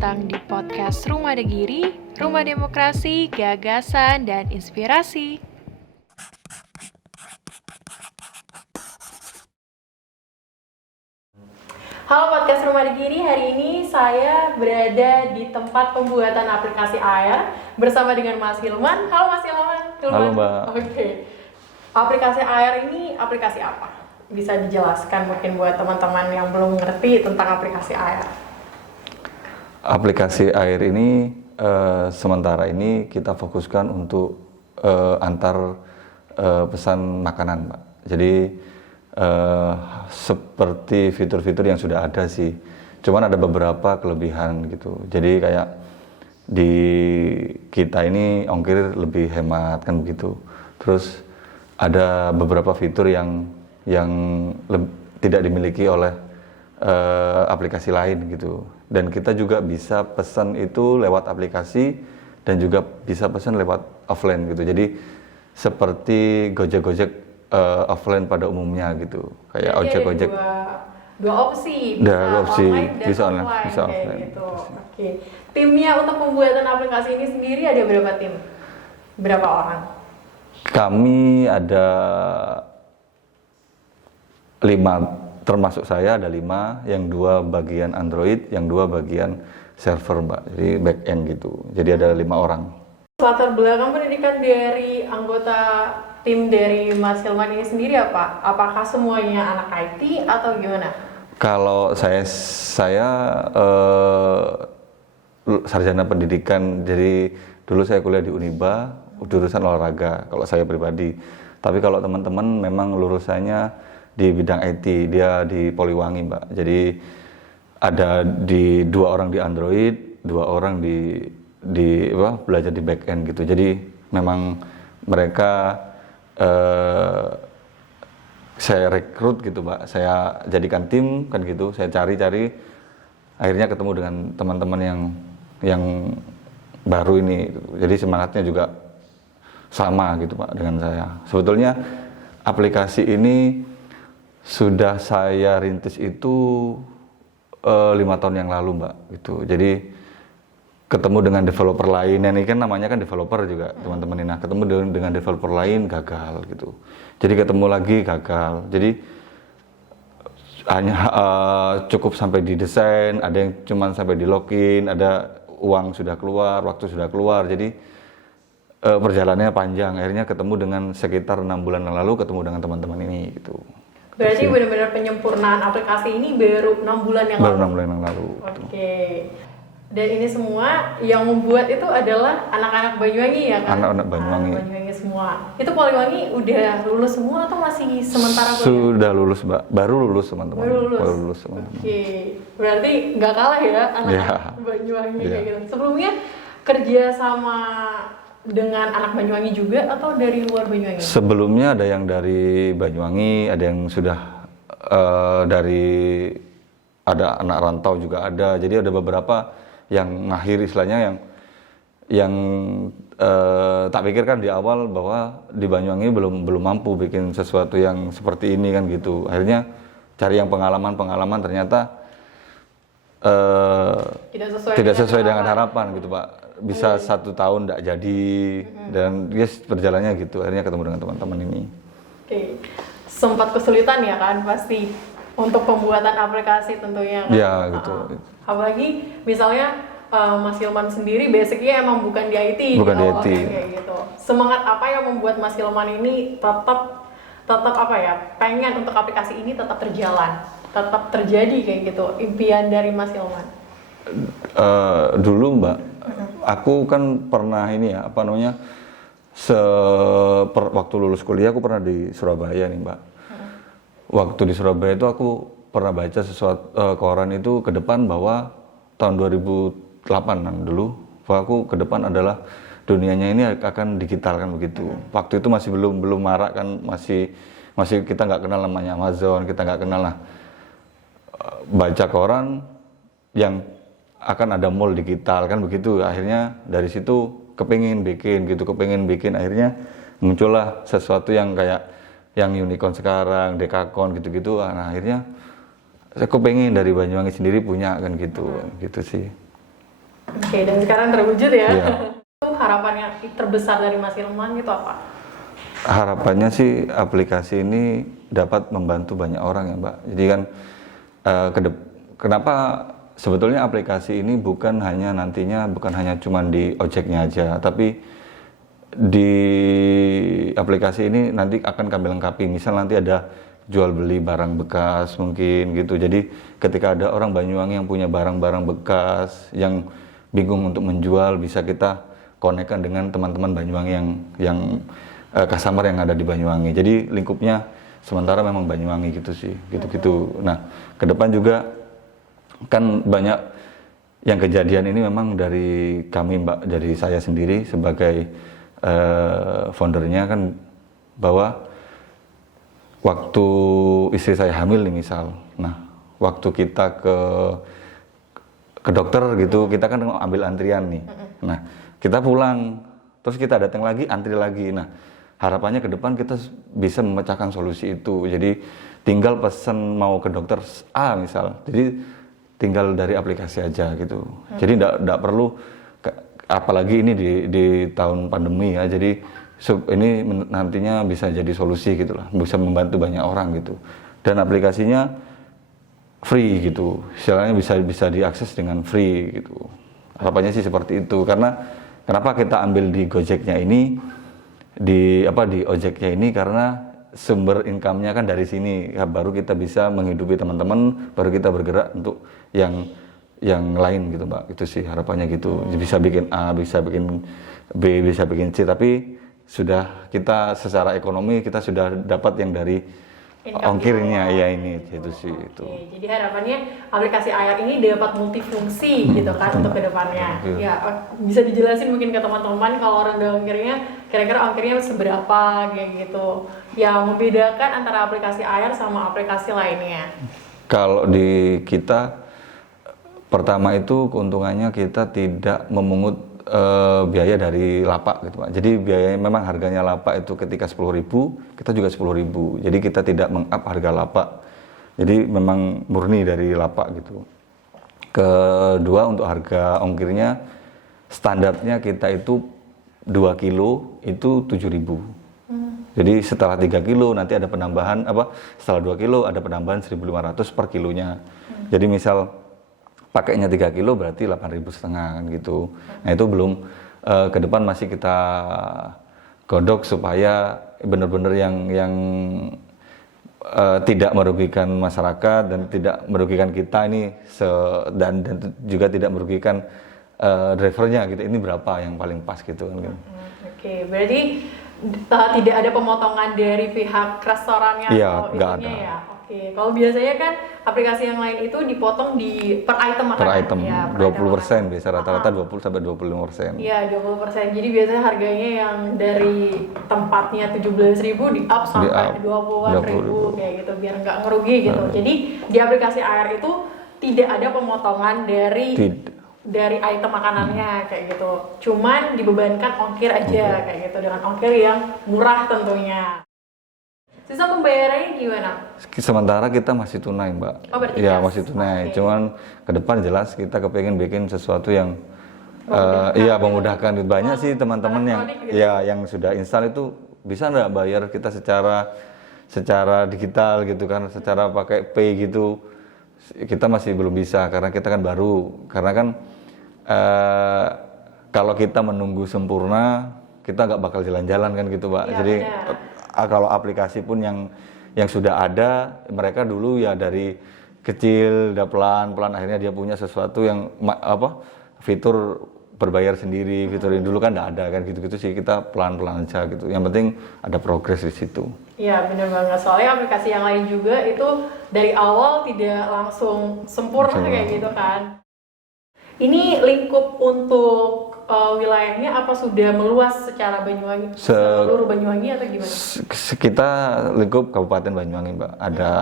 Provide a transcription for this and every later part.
datang di podcast Rumah Degiri, Rumah Demokrasi, Gagasan, dan Inspirasi. Halo podcast Rumah Degiri, hari ini saya berada di tempat pembuatan aplikasi AR bersama dengan Mas Hilman. Halo Mas Hilman. Halo Mbak. Oke. Aplikasi AR ini aplikasi apa? Bisa dijelaskan mungkin buat teman-teman yang belum ngerti tentang aplikasi AR. Aplikasi AR ini sementara ini kita fokuskan untuk antar pesan makanan, Mbak. Jadi seperti fitur-fitur yang sudah ada sih, cuman ada beberapa kelebihan gitu. Jadi kayak di kita ini ongkir lebih hemat kan begitu. Terus ada beberapa fitur yang tidak dimiliki oleh aplikasi lain gitu. Dan kita juga bisa pesan itu lewat aplikasi dan juga bisa pesan lewat offline gitu. Jadi seperti Gojek offline pada umumnya gitu. Kayak ojek-ojek. Dua opsi, bisa online dan bisa offline. Gitu. Oke. Timnya untuk pembuatan aplikasi ini sendiri ada berapa tim? Berapa orang? Kami ada 5, termasuk saya ada 5, yang 2 bagian Android, yang 2 bagian server, Mbak. Jadi back end gitu. Jadi ada 5 orang. Latar belakang pendidikan dari anggota tim dari Mas Hilman ini sendiri apa? Apakah semuanya anak IT atau gimana? Kalau saya sarjana pendidikan, jadi dulu saya kuliah di Uniba, jurusan olahraga kalau saya pribadi. Tapi kalau teman-teman memang lulusannya di bidang IT, dia di Poliwangi, Mbak. Jadi ada 2 orang di Android, 2 orang belajar di back end gitu. Jadi memang mereka saya rekrut gitu, Mbak. Saya jadikan tim kan gitu. Saya cari-cari, akhirnya ketemu dengan teman-teman yang baru ini. Jadi semangatnya juga sama gitu, Pak, dengan saya. Sebetulnya aplikasi ini sudah saya rintis itu 5 tahun yang lalu, Mbak. Gitu. Jadi ketemu dengan developer lain, ini kan namanya kan developer juga teman-teman ini. Nah, ketemu dengan developer lain gagal gitu. Jadi ketemu lagi gagal. Jadi hanya cukup sampai di desain, ada yang cuma sampai di login, ada uang sudah keluar, waktu sudah keluar. Jadi perjalanannya panjang. Akhirnya ketemu dengan sekitar 6 bulan yang lalu ketemu dengan teman-teman ini gitu. Berarti benar-benar penyempurnaan aplikasi ini baru 6 bulan yang lalu? Baru 6 bulan yang lalu. Oke. Dan ini semua yang membuat itu adalah anak-anak Banyuwangi ya kan? Anak-anak Banyuwangi. Banyuwangi semua. Itu Poliwangi udah lulus semua atau masih sementara kuliah? Sudah lulus, Mbak. Baru lulus teman-teman. Baru lulus teman-teman. Oke. Berarti nggak kalah ya anak-anak Banyuwangi kayak gitu. Sebelumnya kerja sama dengan anak Banyuwangi juga atau dari luar Banyuwangi? Sebelumnya ada yang dari Banyuwangi, ada yang sudah ada anak rantau juga ada. Jadi ada beberapa yang ngakhir istilahnya yang tak pikirkan di awal bahwa di Banyuwangi belum mampu bikin sesuatu yang seperti ini kan gitu. Akhirnya cari yang pengalaman ternyata tidak sesuai dengan harapan gitu, Pak. Bisa 1 tahun tidak jadi dan berjalannya gitu. Akhirnya ketemu dengan teman-teman ini. Oke. Sempat kesulitan ya kan pasti untuk pembuatan aplikasi tentunya kan? Ya gitu. Apalagi misalnya Mas Hilman sendiri basicnya emang bukan di IT. Bukan di IT. Kayak gitu. Semangat apa yang membuat Mas Hilman ini tetap apa ya, pengen untuk aplikasi ini tetap terjalan, tetap terjadi kayak gitu, impian dari Mas Hilman? Dulu, Mbak, aku kan pernah waktu lulus kuliah aku pernah di Surabaya nih, Mbak. Waktu di Surabaya itu aku pernah baca sesuatu koran itu ke depan bahwa tahun 2008 dulu, bahwa aku ke depan adalah dunianya ini akan digital kan begitu. Waktu itu masih belum marak kan, masih kita nggak kenal namanya Amazon, kita nggak kenal lah. Baca koran yang akan ada mall digital kan begitu. Akhirnya dari situ kepengin bikin, akhirnya muncullah sesuatu yang kayak yang unicorn sekarang, Dekakon gitu-gitu. Nah, akhirnya aku pengen dari Banyuwangi sendiri punya kan gitu sih. Oke, dan sekarang terwujud ya. Iya. Itu harapannya terbesar dari Mas Hilman itu apa? Harapannya sih aplikasi ini dapat membantu banyak orang ya Mbak. Jadi kan kenapa sebetulnya aplikasi ini bukan hanya cuma di ojeknya aja, tapi di aplikasi ini nanti akan kami lengkapi. Misal nanti ada jual beli barang bekas mungkin gitu. Jadi ketika ada orang Banyuwangi yang punya barang-barang bekas yang bingung untuk menjual, bisa kita konekkan dengan teman-teman Banyuwangi yang customer yang ada di Banyuwangi. Jadi lingkupnya sementara memang Banyuwangi gitu sih, gitu-gitu. Nah, ke depan juga kan banyak yang kejadian ini memang dari kami Mbak, dari saya sendiri sebagai foundernya kan, bahwa waktu istri saya hamil nih misal, nah waktu kita ke dokter gitu, kita kan ambil antrian nih, nah kita pulang, terus kita datang lagi, antri lagi. Nah harapannya ke depan kita bisa memecahkan solusi itu, jadi tinggal pesan mau ke dokter A misal, jadi tinggal dari aplikasi aja gitu, jadi tidak perlu, apalagi ini di tahun pandemi ya, jadi ini nantinya bisa jadi solusi gitu lah, bisa membantu banyak orang gitu, dan aplikasinya free gitu, istilahnya bisa diakses dengan free gitu. Harapannya sih seperti itu, karena kenapa kita ambil di Gojeknya ini, di ojeknya ini, karena sumber income-nya kan dari sini ya, baru kita bisa menghidupi teman-teman, baru kita bergerak untuk yang lain gitu Mbak. Itu sih harapannya gitu, bisa bikin A, bisa bikin B, bisa bikin C, tapi sudah kita secara ekonomi kita sudah dapat yang dari ongkirnya ya ini itu sih itu. Oke, jadi harapannya aplikasi AR ini dapat multifungsi gitu kan untuk kedepannya. Ya bisa dijelasin mungkin ke teman-teman kalau orang udah ongkirnya, kira-kira ongkirnya seberapa kayak gitu. Yang membedakan antara aplikasi AR sama aplikasi lainnya. Kalau di kita pertama itu keuntungannya kita tidak memungut biaya dari lapak gitu Pak. Jadi biayanya memang harganya lapak itu ketika 10.000, kita juga 10.000. Jadi kita tidak meng-up harga lapak. Jadi memang murni dari lapak gitu. Kedua, untuk harga ongkirnya standarnya kita itu 2 kilo itu 7.000. Jadi setelah 3 kilo nanti ada penambahan setelah 2 kilo ada penambahan 1.500 per kilonya. Jadi misal pakainya 3 kilo berarti 8.500 kan gitu. Nah itu belum, ke depan masih kita godok supaya benar-benar yang tidak merugikan masyarakat dan tidak merugikan kita ini, dan juga tidak merugikan drivernya gitu. Ini berapa yang paling pas gitu kan. Oke, berarti tidak ada pemotongan dari pihak restorannya atau itunya ada. Ya. Oke, kalau biasanya kan aplikasi yang lain itu dipotong per item makanan. Per item, ya, 20%, biasa rata-rata 20-25%. Iya, 20%. Jadi biasanya harganya yang dari tempatnya 17.000 di-up sampai 20.000 kayak gitu, biar nggak ngerugi gitu. Jadi di aplikasi AR itu tidak ada pemotongan dari item makanannya kayak gitu. Cuman dibebankan ongkir aja kayak gitu, dengan ongkir yang murah tentunya. Sisa pembayarannya gimana? Sementara kita masih tunai Mbak. Oh, berarti ya masih tunai. Okay. Cuman ke depan jelas kita kepengen bikin sesuatu yang memudahkan. Banyak sih teman-teman yang sudah install itu bisa nggak bayar kita secara digital gitu kan, secara pakai pay gitu. Kita masih belum bisa karena kita kan baru. Karena kan kalau kita menunggu sempurna kita nggak bakal jalan-jalan kan gitu Pak. Ya, jadi kalau aplikasi pun yang sudah ada, mereka dulu ya dari kecil udah pelan-pelan akhirnya dia punya sesuatu yang fitur berbayar sendiri, fitur yang dulu kan nggak ada kan gitu-gitu sih, kita pelan-pelan aja gitu. Yang penting ada progres di situ. Iya benar banget, soalnya aplikasi yang lain juga itu dari awal tidak langsung sempurna kayak gitu kan. Ini lingkup untuk wilayahnya apa sudah meluas secara Banyuwangi, seluruh Banyuwangi atau gimana? Kita lingkup Kabupaten Banyuwangi Mbak, ada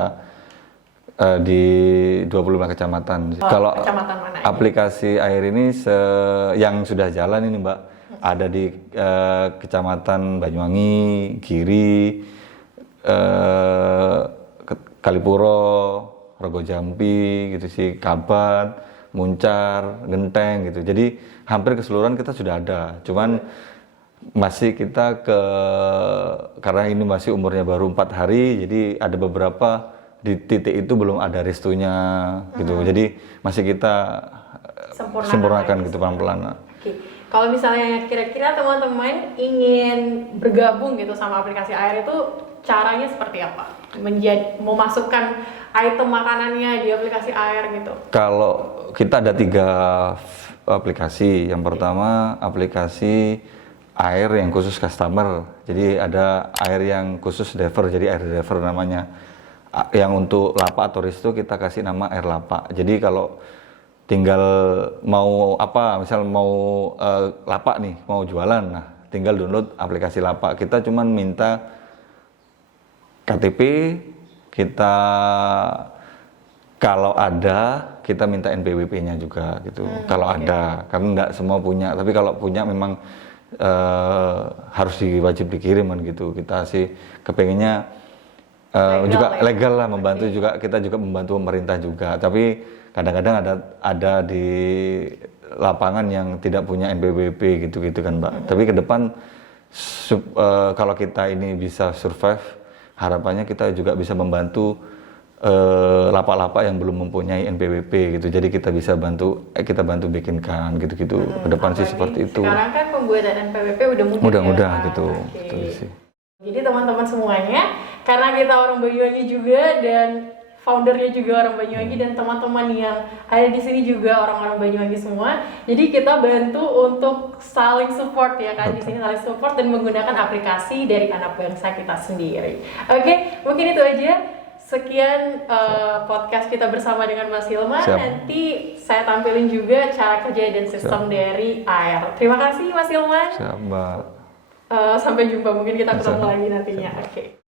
di 25 kecamatan. Kalau kecamatan mana aplikasi air ini yang sudah jalan ini Mbak, ada di Kecamatan Banyuwangi, Giri, Kalipuro, Rogojampi gitu sih, Kaban, Muncar, Genteng gitu. Jadi hampir keseluruhan kita sudah ada. Cuman masih kita karena ini masih umurnya baru 4 hari, jadi ada beberapa di titik itu belum ada restunya gitu. Jadi masih kita sempurnakan gitu pelan-pelan. Oke. Kalau misalnya kira-kira teman-teman ingin bergabung gitu sama aplikasi Air itu caranya seperti apa? Memasukkan item makanannya di aplikasi Air gitu. Kalau kita ada 3 aplikasi. Yang pertama aplikasi Air yang khusus customer. Jadi ada Air yang khusus diver, jadi Air diver namanya. Yang untuk lapak atau resto kita kasih nama Air Lapak. Jadi kalau tinggal mau apa, misal mau lapak nih, mau jualan, nah tinggal download aplikasi Lapak. Kita cuman minta KTP, kita kalau ada kita minta NPWP-nya juga gitu. Kalau ada, karena enggak semua punya. Tapi kalau punya memang harus wajib dikirim kan gitu. Kita sih kepengennya juga legal lah, membantu juga, kita juga membantu pemerintah juga. Tapi kadang-kadang ada di lapangan yang tidak punya NPWP gitu-gitu kan Mbak. Tapi ke depan kalau kita ini bisa survive, harapannya kita juga bisa membantu lapak-lapak yang belum mempunyai NPWP gitu. Jadi kita bisa kita bantu bikinkan gitu-gitu. Ke depan sih seperti itu. Sekarang kan pembuatan NPWP udah mudah ya, gitu. Okay. Gitu sih. Jadi teman-teman semuanya, karena kita orang Banyuwangi juga dan foundernya juga orang Banyuwangi dan teman-teman yang ada di sini juga orang-orang Banyuwangi semua. Jadi kita bantu untuk saling support ya kan, di sini saling support dan menggunakan aplikasi dari anak bangsa kita sendiri. Oke, mungkin itu aja. Sekian podcast kita bersama dengan Mas Hilman. Siap. Nanti saya tampilin juga cara kerja dan sistem dari Air. Terima kasih Mas Hilman. Siap, Mbak. Sampai jumpa, mungkin kita ketemu lagi nantinya. Oke.